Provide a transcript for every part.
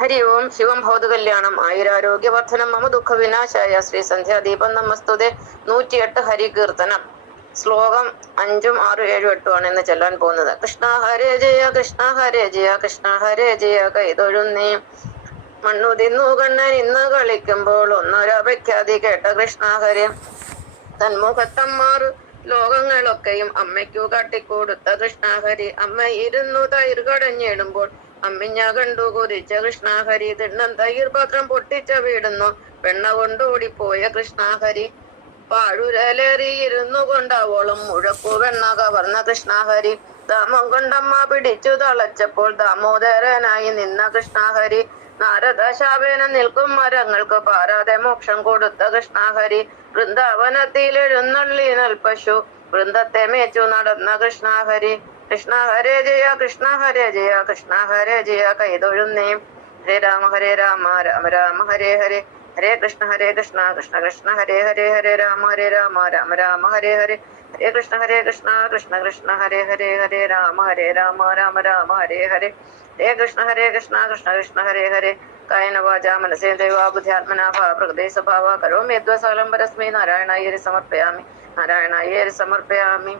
ഹരി ഓം ശിവം ഭൗതകല്യാണം ആയുരാരോഗ്യവർദ്ധനം മമ ദുഃഖ വിനാശായ ശ്രീ സന്ധ്യാദീപം നമസ്തുതേ. 108 ഹരികീർത്തനം. ശ്ലോകം 5, 6, 7, 8 ആണ് ഇന്ന് ചെല്ലാൻ പോകുന്നത്. കൃഷ്ണ ഹരേ ജയ കൃഷ്ണ ഹരേ ജയ കൃഷ്ണ ഹരേ ജയ കൈതൊഴുന്നേ. മണ്ണു തിന്നു കണ്ണൻ ഇന്ന് കളിക്കുമ്പോൾ ഒന്നൊരപഖ്യാതി കേട്ട കൃഷ്ണ ഹരേ. തന്മുഖത്തമ്മാറ് ലോകങ്ങളൊക്കെയും അമ്മയ്ക്കു കാട്ടിക്കൊടുത്ത കൃഷ്ണഹരി. അമ്മ ഇരുന്നു തൈർ കടഞ്ഞിടുമ്പോൾ അമ്മിഞ്ഞ കണ്ടു കൊതിച്ച കൃഷ്ണഹരി. തിണ്ണം തൈർ പാത്രം പൊട്ടിച്ച വീടുന്നു വെണ്ണ കൊണ്ടോടിപ്പോയ കൃഷ്ണഹരി. പാഴുരലേറിയിരുന്നു കൊണ്ടാവോളം മുഴക്കു വെണ്ണ കവർന്ന കൃഷ്ണഹരി. ദാമം കൊണ്ടമ്മ പിടിച്ചു തളച്ചപ്പോൾ ദാമോദരനായി നിന്ന കൃഷ്ണഹരി. നാരദ ശാപേന നിൽക്കും മരങ്ങൾക്ക് പാരാതെ മോക്ഷം കൊടുത്ത കൃഷ്ണഹരി. വൃന്ദാവനത്തിൽ എഴുന്നള്ളി നൽപശു വൃന്ദത്തെ മേച്ചു നടന്ന കൃഷ്ണഹരി. കൃഷ്ണ ഹരേ ജയ കൃഷ്ണ ഹരേ ജയ കൃഷ്ണ ഹരേ ജയ കൈതൊഴുന്നേ. ഹരേ രാമ രാമ രാമ ഹരേ ഹരേ. ഹരേ കൃഷ്ണ കൃഷ്ണ കൃഷ്ണ ഹരേ ഹരേ. ഹരേ രാമ രാമ രാമ ഹരേ ഹരേ. ഹരേ കൃഷ്ണ കൃഷ്ണ കൃഷ്ണ ഹരേ ഹരേ. ഹരേ രാമ രാമ രാമ ഹരേ ഹരേ. ഹരേ കൃഷ്ണ കൃഷ്ണ കൃഷ്ണ ഹരേ ഹരേ. കായന വാചാ മനസേന്ദ്രിയാ ബുദ്ധ്യാത്മനാ പ്രകൃതി സ്വഭാവ കരോമി യദ്വസാലം പരസ്മൈ നാരായണായേരി സമർപ്പയാമി. നാരായണായേരി സമർപ്പയാമി.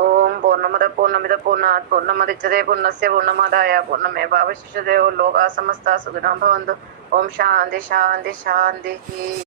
ഓം പൂർണ്ണമദ പൂർണ്ണമിദ പൂർണ്ണാത് പൂർണ്ണമദച്യതേ പൂർണ്ണസ്യ പൂർണ്ണമാദായ പൂർണ്ണമേവാവശിഷ്യതേ. ഓം ലോകാ സമസ്താ സുഖിനോ ഭവന്തു. ഓം ശാന്തി ശാന്തി ശാന്തി.